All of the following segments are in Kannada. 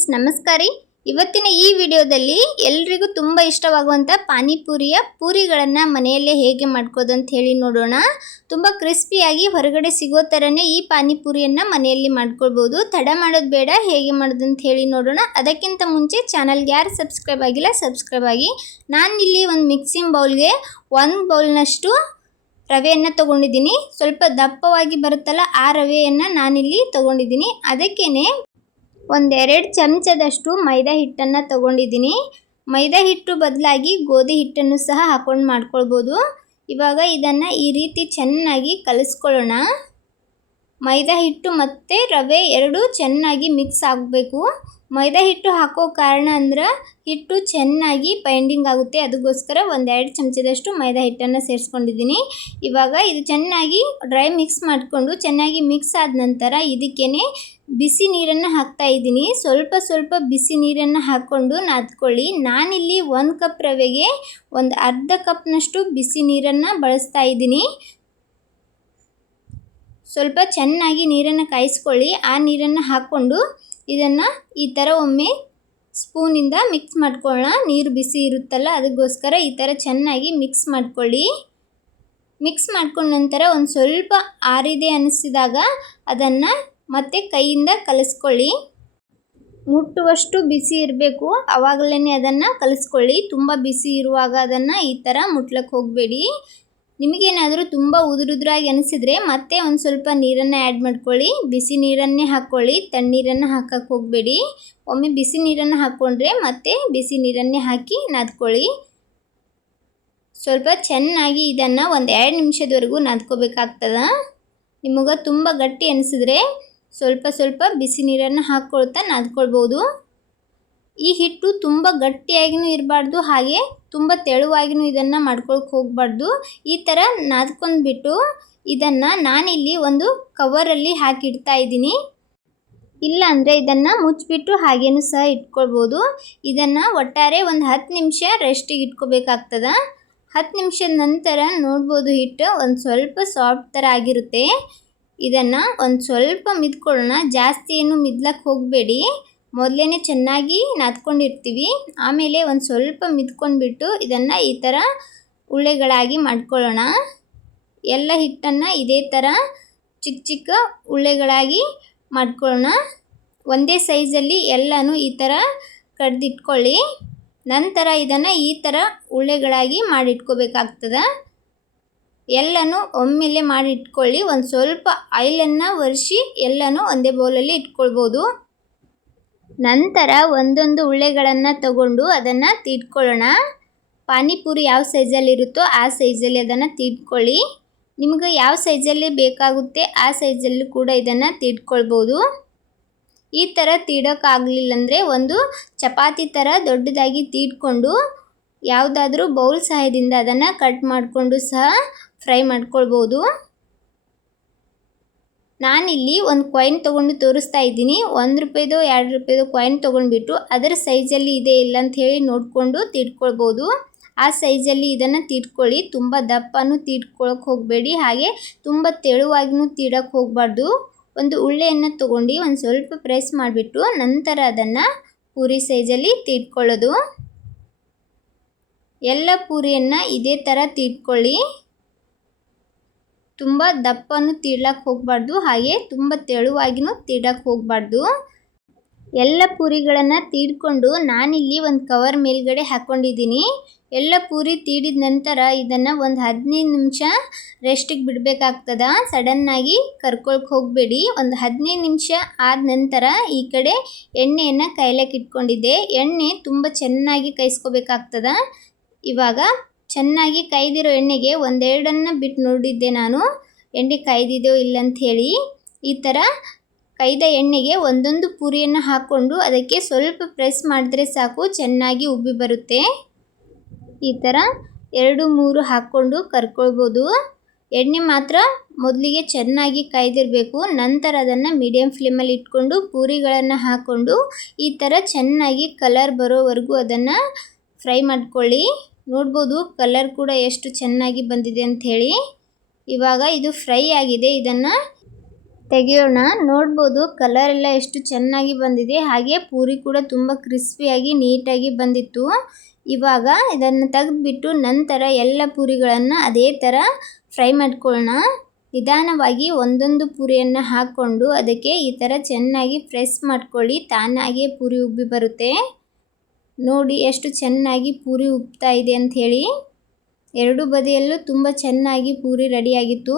ಫ್ರೆಂಡ್ಸ್, ನಮಸ್ಕಾರ ರೀ. ಇವತ್ತಿನ ಈ ವಿಡಿಯೋದಲ್ಲಿ ಎಲ್ರಿಗೂ ತುಂಬ ಇಷ್ಟವಾಗುವಂಥ ಪಾನಿಪುರಿಯ ಪೂರಿಗಳನ್ನು ಮನೆಯಲ್ಲೇ ಹೇಗೆ ಮಾಡ್ಕೋದು ಅಂತ ಹೇಳಿ ನೋಡೋಣ. ತುಂಬ ಕ್ರಿಸ್ಪಿಯಾಗಿ ಹೊರಗಡೆ ಸಿಗೋ ಥರನೇ ಈ ಪಾನಿಪುರಿಯನ್ನು ಮನೆಯಲ್ಲಿ ಮಾಡ್ಕೊಳ್ಬೋದು. ತಡ ಮಾಡೋದು ಬೇಡ, ಹೇಗೆ ಮಾಡೋದು ಅಂತ ಹೇಳಿ ನೋಡೋಣ. ಅದಕ್ಕಿಂತ ಮುಂಚೆ ಚಾನಲ್ಗೆ ಯಾರು ಸಬ್ಸ್ಕ್ರೈಬ್ ಆಗಿಲ್ಲ ಸಬ್ಸ್ಕ್ರೈಬ್ ಆಗಿ. ನಾನಿಲ್ಲಿ ಒಂದು ಮಿಕ್ಸಿಂಗ್ ಬೌಲ್ಗೆ 1 ಬೌಲ್ನಷ್ಟು ರವೆಯನ್ನು ತೊಗೊಂಡಿದ್ದೀನಿ. ಸ್ವಲ್ಪ ದಪ್ಪವಾಗಿ ಬರುತ್ತಲ್ಲ, ಆ ರವೆಯನ್ನು ನಾನಿಲ್ಲಿ ತೊಗೊಂಡಿದ್ದೀನಿ. ಅದಕ್ಕೇ 1-2 ಚಮಚದಷ್ಟು ಮೈದಾ ಹಿಟ್ಟನ್ನು ತೊಗೊಂಡಿದ್ದೀನಿ. ಮೈದಾ ಹಿಟ್ಟು ಬದಲಾಗಿ ಗೋಧಿ ಹಿಟ್ಟನ್ನು ಸಹ ಹಾಕೊಂಡು ಮಾಡ್ಕೊಳ್ಬೋದು. ಇವಾಗ ಇದನ್ನು ಈ ರೀತಿ ಚೆನ್ನಾಗಿ ಕಲಿಸ್ಕೊಳ್ಳೋಣ. ಮೈದಾ ಹಿಟ್ಟು ಮತ್ತು ರವೆ ಎರಡೂ ಚೆನ್ನಾಗಿ ಮಿಕ್ಸ್ ಆಗಬೇಕು. ಮೈದಾ ಹಿಟ್ಟು ಹಾಕೋ ಕಾರಣ ಅಂದ್ರೆ ಹಿಟ್ಟು ಚೆನ್ನಾಗಿ ಬೈಂಡಿಂಗ್ ಆಗುತ್ತೆ. ಅದಕ್ಕೋಸ್ಕರ 1-2 ಚಮಚದಷ್ಟು ಮೈದಾ ಹಿಟ್ಟನ್ನು ಸೇರಿಸ್ಕೊಂಡಿದ್ದೀನಿ. ಇವಾಗ ಇದು ಚೆನ್ನಾಗಿ ಡ್ರೈ ಮಿಕ್ಸ್ ಮಾಡಿಕೊಂಡು ಚೆನ್ನಾಗಿ ಮಿಕ್ಸ್ ಆದ ನಂತರ ಇದಕ್ಕೇ ಬಿಸಿ ನೀರನ್ನು ಹಾಕ್ತಾ ಇದ್ದೀನಿ. ಸ್ವಲ್ಪ ಬಿಸಿ ನೀರನ್ನು ಹಾಕ್ಕೊಂಡು ನಾದ್ಕೊಳ್ಳಿ. ನಾನಿಲ್ಲಿ 1 ಕಪ್ ರವೆಗೆ ಒಂದು ಅರ್ಧ ಕಪ್ನಷ್ಟು ಬಿಸಿ ನೀರನ್ನು ಬಳಸ್ತಾ ಇದ್ದೀನಿ. ಸ್ವಲ್ಪ ಚೆನ್ನಾಗಿ ನೀರನ್ನು ಕಾಯಿಸ್ಕೊಳ್ಳಿ. ಆ ನೀರನ್ನು ಹಾಕ್ಕೊಂಡು ಇದನ್ನು ಈ ಥರ ಒಮ್ಮೆ ಸ್ಪೂನಿಂದ ಮಿಕ್ಸ್ ಮಾಡ್ಕೊಳ್ಳೋಣ. ನೀರು ಬಿಸಿ ಇರುತ್ತಲ್ಲ, ಅದಕ್ಕೋಸ್ಕರ ಈ ಥರ ಚೆನ್ನಾಗಿ ಮಿಕ್ಸ್ ಮಾಡ್ಕೊಳ್ಳಿ. ಮಿಕ್ಸ್ ಮಾಡ್ಕೊಂಡ ನಂತರ ಒಂದು ಸ್ವಲ್ಪ ಆರಿದೆ ಅನಿಸಿದಾಗ ಅದನ್ನು ಮತ್ತೆ ಕೈಯಿಂದ ಕಲಿಸ್ಕೊಳ್ಳಿ. ಮುಟ್ಟುವಷ್ಟು ಬಿಸಿ ಇರಬೇಕು, ಆವಾಗಲೇ ಅದನ್ನು ಕಲಿಸ್ಕೊಳ್ಳಿ. ತುಂಬ ಬಿಸಿ ಇರುವಾಗ ಅದನ್ನು ಈ ಥರ ಮುಟ್ಲಕ್ಕೆ ಹೋಗಬೇಡಿ. ನಿಮಗೇನಾದರೂ ತುಂಬ ಉದುರಾಗಿ ಅನಿಸಿದರೆ ಮತ್ತೆ ಒಂದು ಸ್ವಲ್ಪ ನೀರನ್ನು ಆ್ಯಡ್ ಮಾಡ್ಕೊಳ್ಳಿ. ಬಿಸಿ ನೀರನ್ನೇ ಹಾಕ್ಕೊಳ್ಳಿ, ತಣ್ಣೀರನ್ನು ಹಾಕಕ್ಕೆ ಹೋಗಬೇಡಿ. ಒಮ್ಮೆ ಬಿಸಿ ನೀರನ್ನು ಹಾಕ್ಕೊಂಡ್ರೆ ಮತ್ತೆ ಬಿಸಿ ನೀರನ್ನೇ ಹಾಕಿ ನಾದ್ಕೊಳ್ಳಿ. ಸ್ವಲ್ಪ ಚೆನ್ನಾಗಿ ಇದನ್ನು 1-2 ನಿಮಿಷದವರೆಗೂ ನಾದ್ಕೋಬೇಕಾಗ್ತದೆ. ನಿಮಗೆ ತುಂಬ ಗಟ್ಟಿ ಅನಿಸಿದ್ರೆ ಸ್ವಲ್ಪ ಬಿಸಿ ನೀರನ್ನು ಹಾಕ್ಕೊಳ್ತಾ ನಾದ್ಕೊಳ್ಬೋದು. ಈ ಹಿಟ್ಟು ತುಂಬ ಗಟ್ಟಿಯಾಗಿಯೂ ಇರಬಾರ್ದು, ಹಾಗೆ ತುಂಬ ತೆಳುವಾಗಿಯೂ ಇದನ್ನು ಮಾಡ್ಕೊಳಕ್ಕೆ ಹೋಗಬಾರ್ದು. ಈ ಥರ ನಾದ್ಕೊಂಡ್ಬಿಟ್ಟು ಇದನ್ನು ನಾನಿಲ್ಲಿ ಒಂದು ಕವರಲ್ಲಿ ಹಾಕಿಡ್ತಾ ಇದ್ದೀನಿ. ಇಲ್ಲಾಂದರೆ ಇದನ್ನು ಮುಚ್ಚಿಬಿಟ್ಟು ಹಾಗೇನೂ ಸಹ ಇಟ್ಕೊಳ್ಬೋದು. ಇದನ್ನು ಒಟ್ಟಾರೆ ಒಂದು 10 ನಿಮಿಷ ರೆಸ್ಟಿಗೆ ಇಟ್ಕೋಬೇಕಾಗ್ತದೆ. 10 ನಿಮಿಷದ ನಂತರ ನೋಡ್ಬೋದು, ಹಿಟ್ಟು ಒಂದು ಸ್ವಲ್ಪ ಸಾಫ್ಟ್ ಥರ ಆಗಿರುತ್ತೆ. ಇದನ್ನು ಒಂದು ಸ್ವಲ್ಪ ಮಿದ್ಕೊಳ್ಳೋಣ. ಜಾಸ್ತಿ ಏನು ಮಿದ್ಲಕ್ಕೆ ಹೋಗಬೇಡಿ. ಮೊದಲೇ ಚೆನ್ನಾಗಿ ನಾದ್ಕೊಂಡಿರ್ತೀವಿ, ಆಮೇಲೆ ಒಂದು ಸ್ವಲ್ಪ ಮಿದ್ಕೊಂಡ್ಬಿಟ್ಟು ಇದನ್ನು ಈ ಥರ ಉಳ್ಳೆಗಳಾಗಿ ಮಾಡ್ಕೊಳ್ಳೋಣ. ಎಲ್ಲ ಹಿಟ್ಟನ್ನು ಇದೇ ಥರ ಚಿಕ್ಕ ಉಳ್ಳೆಗಳಾಗಿ ಮಾಡ್ಕೊಳ್ಳೋಣ. ಒಂದೇ ಸೈಜಲ್ಲಿ ಎಲ್ಲನೂ ಈ ಥರ ಕಡ್ದಿಟ್ಕೊಳ್ಳಿ. ನಂತರ ಇದನ್ನು ಈ ಥರ ಉಳ್ಳೆಗಳಾಗಿ ಮಾಡಿಟ್ಕೋಬೇಕಾಗ್ತದೆ. ಎಲ್ಲನೂ ಒಮ್ಮೆಲೆ ಮಾಡಿಟ್ಕೊಳ್ಳಿ. ಒಂದು ಸ್ವಲ್ಪ ಆಯಿಲನ್ನು ಒರೆಸಿ ಎಲ್ಲನೂ ಒಂದೇ ಬೌಲಲ್ಲಿ ಇಟ್ಕೊಳ್ಬೋದು. ನಂತರ ಒಂದೊಂದು ಉಳ್ಳೆಗಳನ್ನು ತಗೊಂಡು ಅದನ್ನು ತೀಡ್ಕೊಳ್ಳೋಣ. ಪಾನಿಪುರಿ ಯಾವ ಸೈಜಲ್ಲಿ ಇರುತ್ತೋ ಆ ಸೈಜಲ್ಲಿ ಅದನ್ನು ತೀಡ್ಕೊಳ್ಳಿ. ನಿಮಗೆ ಯಾವ ಸೈಜಲ್ಲಿ ಬೇಕಾಗುತ್ತೆ ಆ ಸೈಜಲ್ಲೂ ಕೂಡ ಇದನ್ನು ತೀಡ್ಕೊಳ್ಬೋದು. ಈ ಥರ ತೀಡೋಕ್ಕಾಗಲಿಲ್ಲ ಅಂದರೆ ಒಂದು ಚಪಾತಿ ಥರ ದೊಡ್ಡದಾಗಿ ತೀಡ್ಕೊಂಡು ಯಾವುದಾದ್ರೂ ಬೌಲ್ ಸಹಾಯದಿಂದ ಅದನ್ನು ಕಟ್ ಮಾಡಿಕೊಂಡು ಸಹ ಫ್ರೈ ಮಾಡ್ಕೊಳ್ಬೋದು. ನಾನಿಲ್ಲಿ ಒಂದು ಕಾಯಿನ್ ತೊಗೊಂಡು ತೋರಿಸ್ತಾ ಇದ್ದೀನಿ. 1 ರೂಪಾಯಿದು 2 ರೂಪಾಯಿದು ಕಾಯಿನ್ ತೊಗೊಂಡ್ಬಿಟ್ಟು ಅದರ ಸೈಜಲ್ಲಿ ಇದೆ ಇಲ್ಲ ಅಂತ ಹೇಳಿ ನೋಡಿಕೊಂಡು ತೀಡ್ಕೊಳ್ಬೋದು. ಆ ಸೈಜಲ್ಲಿ ಇದನ್ನು ತೀಡ್ಕೊಳ್ಳಿ. ತುಂಬ ದಪ್ಪನೂ ತೀಡ್ಕೊಳಕ್ಕೆ ಹೋಗಬೇಡಿ, ಹಾಗೆ ತುಂಬ ತೆಳುವಾಗಿಯೂ ತೀಡಕ್ಕೆ ಹೋಗಬಾರ್ದು. ಒಂದು ಉಳ್ಳೆಯನ್ನು ತೊಗೊಂಡು ಒಂದು ಸ್ವಲ್ಪ ಪ್ರೆಸ್ ಮಾಡಿಬಿಟ್ಟು ನಂತರ ಅದನ್ನು ಪೂರಿ ಸೈಜಲ್ಲಿ ತೀಡ್ಕೊಳ್ಳೋದು. ಎಲ್ಲ ಪೂರಿಯನ್ನು ಇದೇ ಥರ ತೀಡ್ಕೊಳ್ಳಿ. ತುಂಬ ದಪ್ಪನೂ ತೀಡ್ಲಕ್ಕೆ ಹೋಗಬಾರ್ದು, ಹಾಗೆ ತುಂಬ ತೆಳುವಾಗಿಯೂ ತೀಡಕ್ಕೆ ಹೋಗಬಾರ್ದು. ಎಲ್ಲ ಪೂರಿಗಳನ್ನು ತೀಡ್ಕೊಂಡು ನಾನಿಲ್ಲಿ ಒಂದು ಕವರ್ ಮೇಲ್ಗಡೆ ಹಾಕ್ಕೊಂಡಿದ್ದೀನಿ. ಎಲ್ಲ ಪೂರಿ ತೀಡಿದ ನಂತರ ಇದನ್ನು ಒಂದು 15 ನಿಮಿಷ ರೆಸ್ಟಿಗೆ ಬಿಡಬೇಕಾಗ್ತದೆ. ಸಡನ್ನಾಗಿ ಕರ್ಕೊಳಕ್ಕೆ ಹೋಗಬೇಡಿ. ಒಂದು 15 ನಿಮಿಷ ಆದ ನಂತರ ಈ ಕಡೆ ಎಣ್ಣೆಯನ್ನು ಕಾಯ್ಲಿಕ್ಕೆ ಇಟ್ಕೊಂಡಿದ್ದೆ. ಎಣ್ಣೆ ತುಂಬ ಚೆನ್ನಾಗಿ ಕಾಯಿಸ್ಕೋಬೇಕಾಗ್ತದೆ. ಇವಾಗ ಚೆನ್ನಾಗಿ ಕಾಯ್ದಿರೋ ಎಣ್ಣೆಗೆ 1-2 ಬಿಟ್ಟು ನೋಡಿದ್ದೆ ನಾನು, ಎಣ್ಣೆ ಕಾಯ್ದಿದೆಯೋ ಇಲ್ಲ ಅಂಥೇಳಿ. ಈ ಥರ ಕಾಯ್ದ ಎಣ್ಣೆಗೆ ಒಂದೊಂದು ಪೂರಿಯನ್ನು ಹಾಕ್ಕೊಂಡು ಅದಕ್ಕೆ ಸ್ವಲ್ಪ ಪ್ರೆಸ್ ಮಾಡಿದ್ರೆ ಸಾಕು, ಚೆನ್ನಾಗಿ ಉಬ್ಬಿ ಬರುತ್ತೆ. ಈ ಥರ 2-3 ಹಾಕ್ಕೊಂಡು ಕರ್ಕೊಳ್ಬೋದು. ಎಣ್ಣೆ ಮಾತ್ರ ಮೊದಲಿಗೆ ಚೆನ್ನಾಗಿ ಕಾಯ್ದಿರಬೇಕು. ನಂತರ ಅದನ್ನು ಮೀಡಿಯಮ್ ಫ್ಲೇಮಲ್ಲಿ ಇಟ್ಕೊಂಡು ಪೂರಿಗಳನ್ನು ಹಾಕ್ಕೊಂಡು ಈ ಥರ ಚೆನ್ನಾಗಿ ಕಲರ್ ಬರೋವರೆಗೂ ಅದನ್ನು ಫ್ರೈ ಮಾಡ್ಕೊಳ್ಳಿ. ನೋಡ್ಬೋದು ಕಲರ್ ಕೂಡ ಎಷ್ಟು ಚೆನ್ನಾಗಿ ಬಂದಿದೆ ಅಂಥೇಳಿ. ಇವಾಗ ಇದು ಫ್ರೈ ಆಗಿದೆ. ಇದನ್ನು ತೆಗೆಯೋಣ. ನೋಡ್ಬೋದು ಕಲರ್ ಎಲ್ಲ ಎಷ್ಟು ಚೆನ್ನಾಗಿ ಬಂದಿದೆ, ಹಾಗೆ ಪೂರಿ ಕೂಡ ತುಂಬ ಕ್ರಿಸ್ಪಿಯಾಗಿ ನೀಟಾಗಿ ಬಂದಿತ್ತು. ಇವಾಗ ಇದನ್ನು ತೆಗೆದುಬಿಟ್ಟು ನಂತರ ಎಲ್ಲ ಪೂರಿಗಳನ್ನು ಅದೇ ಥರ ಫ್ರೈ ಮಾಡ್ಕೊಳ್ಳೋಣ. ನಿಧಾನವಾಗಿ ಒಂದೊಂದು ಪೂರಿಯನ್ನು ಹಾಕ್ಕೊಂಡು ಅದಕ್ಕೆ ಈ ಥರ ಚೆನ್ನಾಗಿ ಪ್ರೆಸ್ ಮಾಡ್ಕೊಳ್ಳಿ, ತಾನಾಗೆ ಪೂರಿ ಉಬ್ಬಿ ಬರುತ್ತೆ. ನೋಡಿ ಎಷ್ಟು ಚೆನ್ನಾಗಿ ಪೂರಿ ಉಬ್ತಾ ಇದೆ ಅಂಥೇಳಿ. ಎರಡು ಬದಿಯಲ್ಲೂ ತುಂಬ ಚೆನ್ನಾಗಿ ಪೂರಿ ರೆಡಿಯಾಗಿತ್ತು.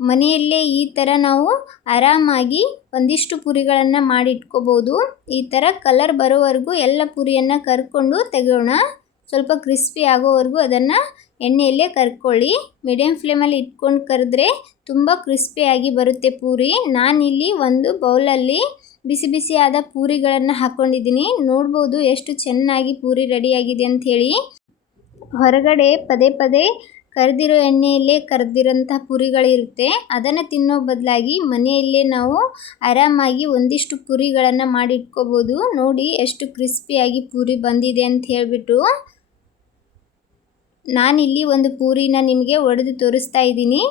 ಮನೆಯಲ್ಲೇ ಈ ಥರ ನಾವು ಆರಾಮಾಗಿ ಒಂದಿಷ್ಟು ಪೂರಿಗಳನ್ನು ಮಾಡಿಟ್ಕೋಬೋದು. ಈ ಥರ ಕಲರ್ ಬರೋವರೆಗೂ ಎಲ್ಲ ಪೂರಿಯನ್ನು ಕರ್ಕೊಂಡು ತೆಗೆಯೋಣ. ಸ್ವಲ್ಪ ಕ್ರಿಸ್ಪಿ ಆಗೋವರೆಗೂ ಅದನ್ನು ಎಣ್ಣೆಯಲ್ಲೇ ಕರ್ಕೊಳ್ಳಿ. ಮೀಡಿಯಮ್ ಫ್ಲೇಮಲ್ಲಿ ಇಟ್ಕೊಂಡು ಕರೆದ್ರೆ ತುಂಬ ಕ್ರಿಸ್ಪಿಯಾಗಿ ಬರುತ್ತೆ ಪೂರಿ. ನಾನಿಲ್ಲಿ ಒಂದು ಬೌಲಲ್ಲಿ ಬಿಸಿ ಬಿಸಿಯಾದ ಪೂರಿಗಳನ್ನು ಹಾಕ್ಕೊಂಡಿದ್ದೀನಿ. ನೋಡ್ಬೋದು ಎಷ್ಟು ಚೆನ್ನಾಗಿ ಪೂರಿ ರೆಡಿಯಾಗಿದೆ ಅಂಥೇಳಿ. ಹೊರಗಡೆ ಪದೇ ಪದೇ ಕರೆದಿರೋ ಎಣ್ಣೆಯಲ್ಲೇ ಕರೆದಿರೋಂಥ ಪೂರಿಗಳಿರುತ್ತೆ. ಅದನ್ನು ತಿನ್ನೋ ಬದಲಾಗಿ ಮನೆಯಲ್ಲೇ ನಾವು ಆರಾಮಾಗಿ ಒಂದಿಷ್ಟು ಪೂರಿಗಳನ್ನು ಮಾಡಿಟ್ಕೋಬೋದು. ನೋಡಿ ಎಷ್ಟು ಕ್ರಿಸ್ಪಿಯಾಗಿ ಪೂರಿ ಬಂದಿದೆ ಅಂತ ಹೇಳಿಬಿಟ್ಟು. ನಾನಿಲ್ಲಿ ಒಂದು ಪೂರಿನ ನಿಮಗೆ ಒಡೆದು ತೋರಿಸ್ತಾ ಇದ್ದೀನಿ.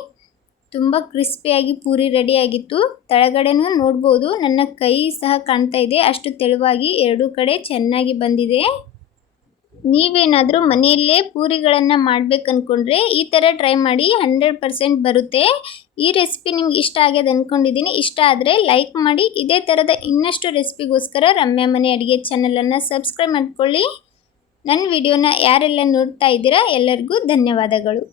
ತುಂಬ ಕ್ರಿಸ್ಪಿಯಾಗಿ ಪೂರಿ ರೆಡಿಯಾಗಿತ್ತು. ಕೆಳಗಡೆನೂ ನೋಡ್ಬೋದು ನನ್ನ ಕೈ ಸಹ ಕಾಣ್ತಾ ಇದೆ, ಅಷ್ಟು ತೆಳುವಾಗಿ ಎರಡೂ ಕಡೆ ಚೆನ್ನಾಗಿ ಬಂದಿದೆ. ನೀವೇನಾದರೂ ಮನೆಯಲ್ಲೇ ಪೂರಿಗಳನ್ನು ಮಾಡಬೇಕಂದ್ಕೊಂಡ್ರೆ ಈ ಥರ ಟ್ರೈ ಮಾಡಿ, 100% ಬರುತ್ತೆ. ಈ ರೆಸಿಪಿ ನಿಮ್ಗೆ ಇಷ್ಟ ಆಗ್ಯದ ಅಂದ್ಕೊಂಡಿದ್ದೀನಿ. ಇಷ್ಟ ಆದರೆ ಲೈಕ್ ಮಾಡಿ. ಇದೇ ಥರದ ಇನ್ನಷ್ಟು ರೆಸಿಪಿಗೋಸ್ಕರ ರಮ್ಯಾ ಮನೆ ಅಡುಗೆ ಚಾನಲನ್ನು ಸಬ್ಸ್ಕ್ರೈಬ್ ಮಾಡ್ಕೊಳ್ಳಿ. ನನ್ನ ವಿಡಿಯೋನ ಯಾರೆಲ್ಲ ನೋಡ್ತಾ ಇದ್ದೀರಾ ಎಲ್ಲರಿಗೂ ಧನ್ಯವಾದಗಳು.